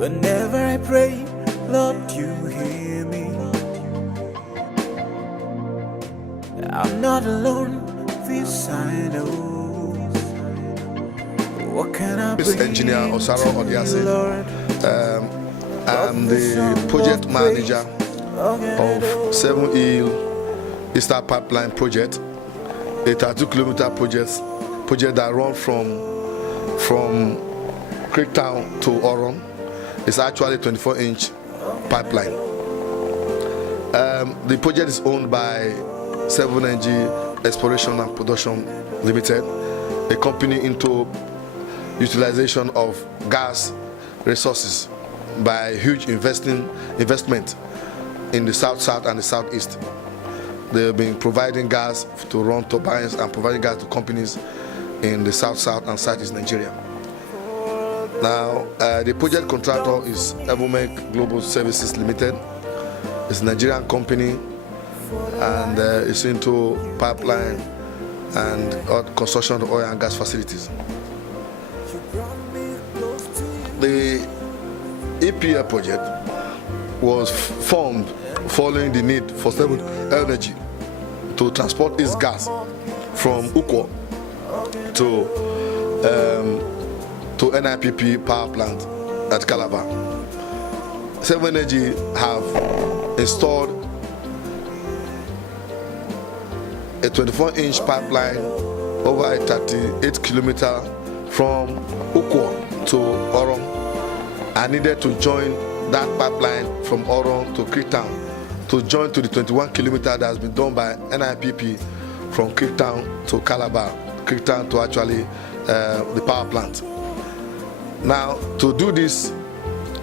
Whenever I pray, Lord, you hear me. I'm not alone, this I know. What can I This bring engineer Osaro to Odiase. you, Lord? I'm the project manager of 7 Hill Eastern Pipeline project, a 32-kilometer project that runs from Creek Town to Oron. It's actually a 24-inch pipeline. The project is owned by 7 Energy Exploration and Production Limited, a company into utilization of gas resources by huge investment in the south and the southeast. They've been providing gas to run turbines and providing gas to companies in the south and southeast Nigeria. Now, the project contractor is Evomec Global Services Limited. It's a Nigerian company, and it's into pipeline and construction of oil and gas facilities. The EPL project was formed following the need for 7 Energy to transport its gas from Ukwo to NIPP power plant at Calabar. 7 Energy have installed a 24-inch pipeline over a 38-kilometer from Ukwo to Oron, and needed to join that pipeline from Oron to Creek Town to join to the 21-kilometer that has been done by NIPP from Creek Town to Calabar, Creek Town to actually the power plant. Now, to do this,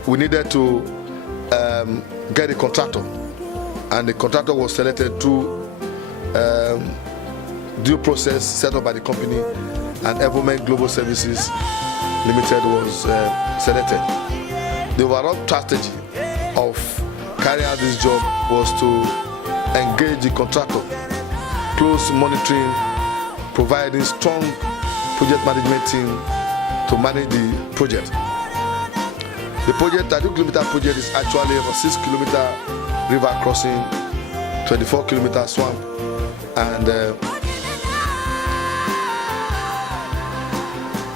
we needed to get a contractor, and the contractor was selected through due process set up by the company, and Evomec Global Services Limited was selected. The overall strategy of carrying out this job was to engage the contractor, close monitoring, providing strong project management team to manage the project. The project, 32-kilometer project, is actually a 6-kilometer river crossing, 24-kilometer swamp, and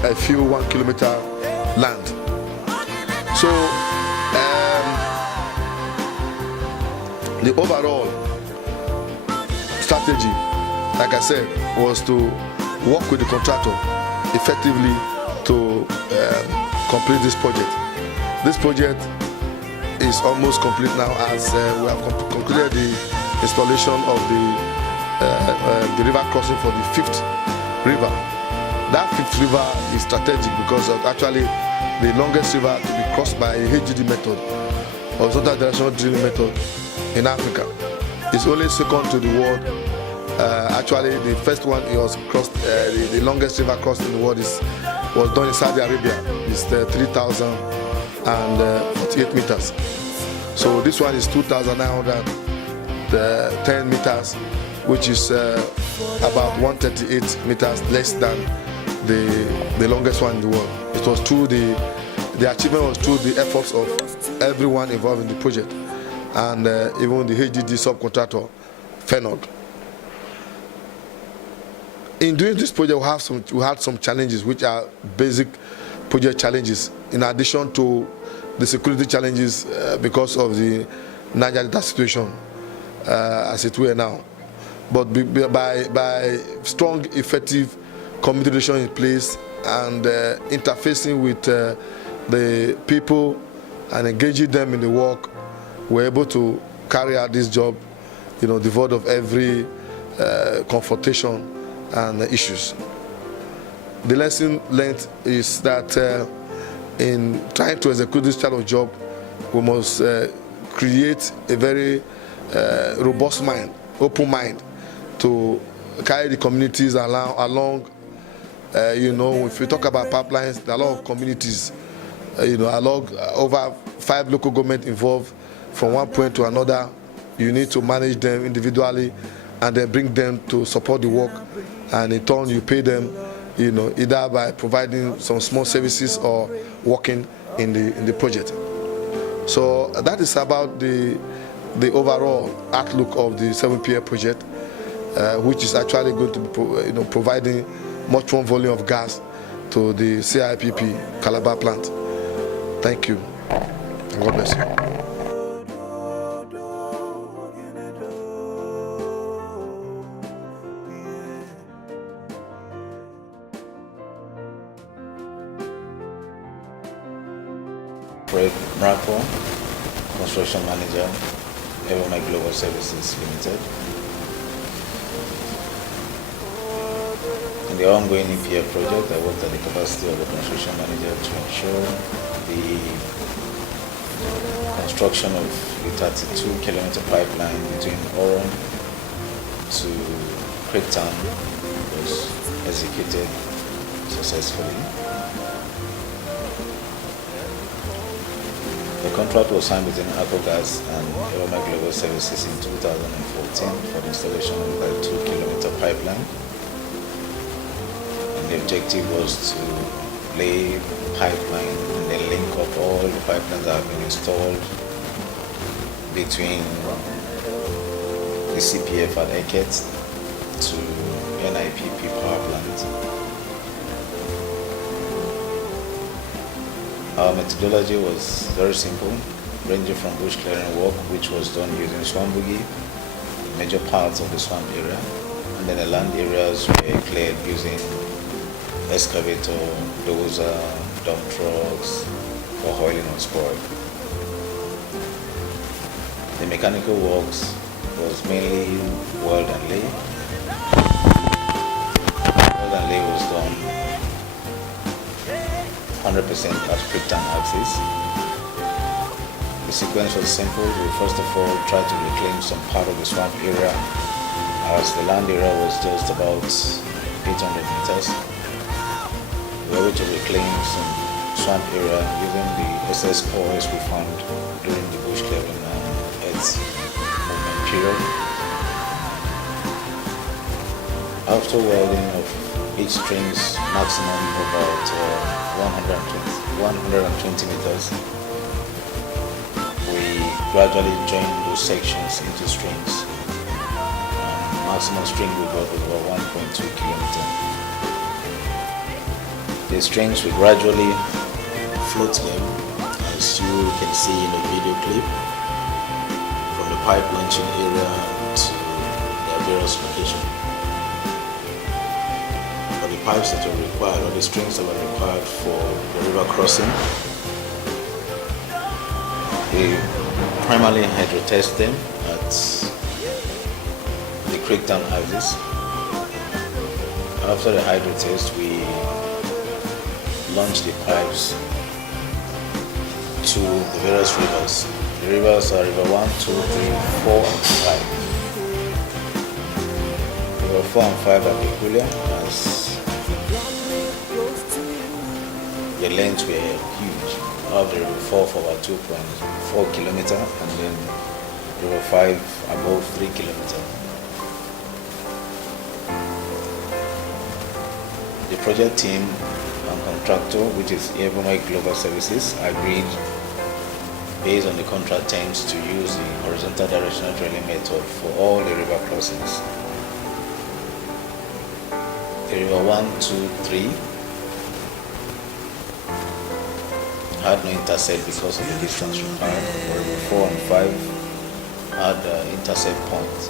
a few 1-kilometer land. So the overall strategy, like I said, was to work with the contractor effectively to complete this project. This project is almost complete now, as we have concluded the installation of the river crossing for the 5th river. That 5th river is strategic because of actually the longest river to be crossed by a HGD method, horizontal directional drilling method, in Africa. It's only second to the world. Actually, the first one was crossed, the longest river crossed in the world was done in Saudi Arabia. It's 3,048 meters. So this one is 2,910 meters, which is about 138 meters less than the longest one in the world. It was through the achievement was through the efforts of everyone involved in the project, and even the HDD subcontractor, Fenod. In doing this project, we had some challenges, which are basic project challenges, in addition to the security challenges because of the Niger Delta situation as it were now. But by strong, effective community relations in place and interfacing with the people and engaging them in the work, we're able to carry out this job, devoid of every confrontation and issues. The lesson learned is that in trying to execute this type of job, we must create a very robust mind, open mind, to carry the communities along. If we talk about pipelines, there are a lot of communities, along over 5 local governments involved. From one point to another, you need to manage them individually and then bring them to support the work, and in turn you pay them, either by providing some small services or working in the project. So that is about the overall outlook of the 7PA project, which is actually going to be providing much more volume of gas to the CIPP Calabar plant. Thank you. God bless you. Fred Mrapo, Construction Manager, Evomec Services Limited. In the ongoing EPF project, I worked at the capacity of the Construction Manager to ensure the construction of the 32-kilometer pipeline between Oron to Creektown was executed successfully. The contract was signed between Gas and Evomec Services in 2014 for the installation of the 2-kilometer pipeline. And the objective was to lay pipeline and then link up all the pipelines that have been installed between the CPF at Eket to NIPP power plant. Our methodology was very simple, ranging from bush clearing work, which was done using swamp boogie, major parts of the swamp area, and then the land areas were cleared using excavator, dozer, dump trucks for hauling on spot. The mechanical works was mainly weld and lay. Weld and lay was done 100% at Creektown axis. The sequence was simple. We first of all tried to reclaim some part of the swamp area, as the land area was just about 800 meters. We were able to reclaim some swamp area using the SS coils we found during the bush clearing and its movement period. After welding of each strings maximum about 120 meters, we gradually joined those sections into strings. Maximum string we got was about 1.2 kilometers. The strings we gradually float them, as you can see in the video clip, from the pipe launching area to their various locations. Pipes that were required, or the strings that were required for the river crossing, we primarily hydro-test them at the Creektown axis. After the hydro test, we launch the pipes to the various rivers. The rivers are River 1, 2, 3, 4, and 5. River 4 and 5 are peculiar, as the lengths were huge. Of the River 4 for about 2.4 kilometers, and then River 5 above 3 kilometers. The project team and contractor, which is Evomec Services, agreed based on the contract terms to use the horizontal directional drilling method for all the river crossings. The River 1, 2, 3 had no intercept because of the distance required. River 4 and 5 had intercept points.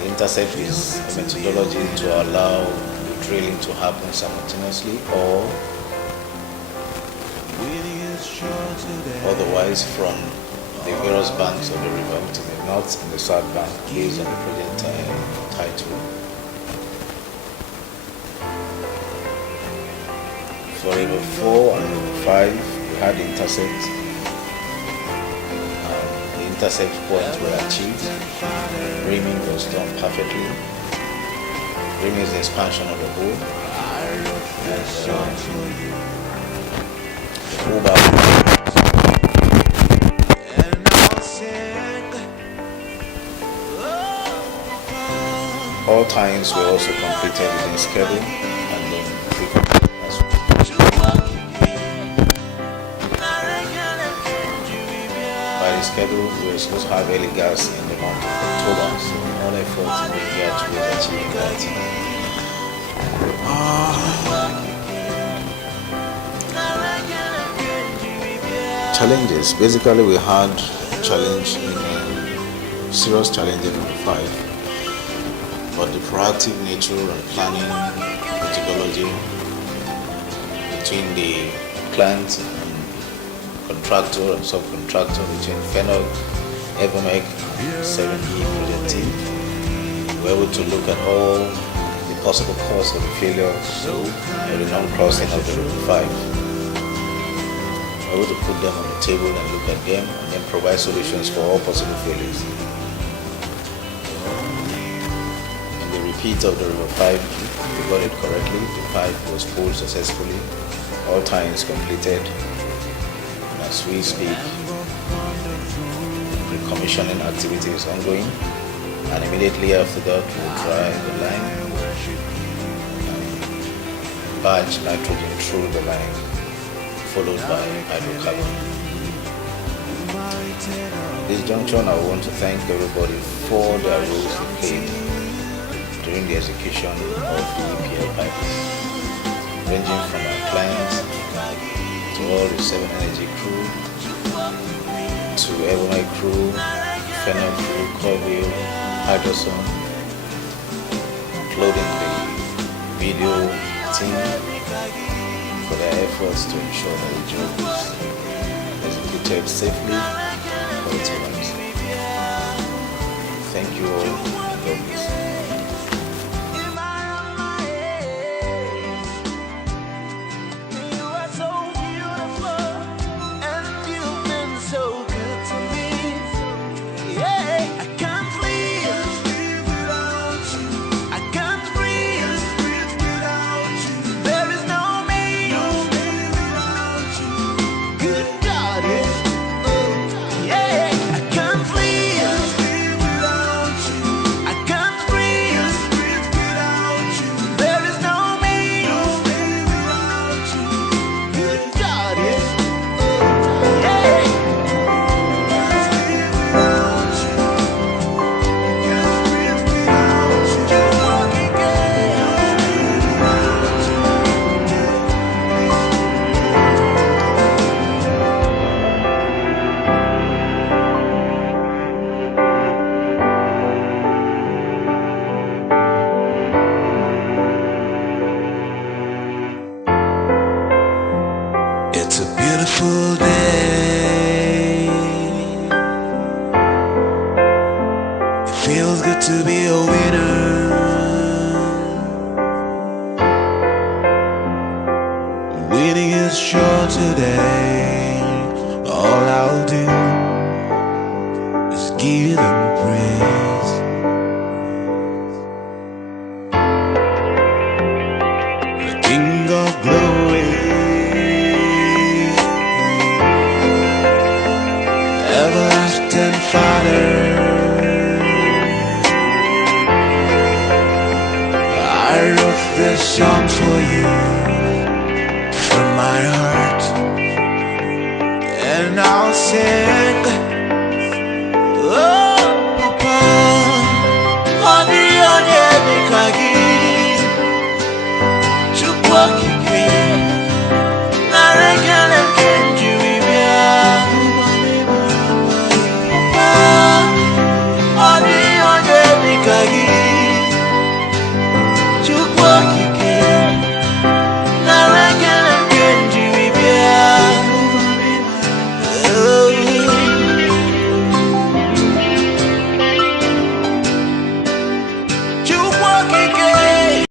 The intercept is a methodology to allow the drilling to happen simultaneously or otherwise from the various banks of the river, to the north and the south bank, based on the project title. For River 4 and 5, we had the intercept. The intercept points were achieved. Reaming was done perfectly. Reaming is the expansion of the hole. All times were also completed within schedule, and then pre-completed as well. by schedule, we were supposed to have early gas in the month of October, so all efforts in the year towards achieving that. Challenges. Basically, we had serious challenge in number 5, but the proactive nature and planning methodology between the client and contractor and subcontractor, between FENOC, Evomec, and 7E project team, we were able to look at all the possible causes of the failure of the non-crossing of the Route 5. We were able to put them on the table and look at them and then provide solutions for all possible failures. In the repeat of the River 5, we got it correctly. The pipe was pulled successfully, all times completed. And as we speak, the commissioning activity is ongoing, and immediately after that, we'll dry the line and barge nitrogen through the line, followed by hydrocarbon. At this junction, I want to thank everybody for their roles they played during the execution of the EPL pipes, ranging from our clients to all the 7-Energy crew, to Evomec crew, FENOC crew, Corville, Hydroson, including the video team for their efforts to ensure that the job is executed safely for its owners. Thank you all, and God bless. It's a beautiful day. It feels good to be a winner. Winning is sure today. All I'll do is give them praise. The King of Glory, everlasting Father, I wrote this song for you from my heart, and I'll sing. Oh,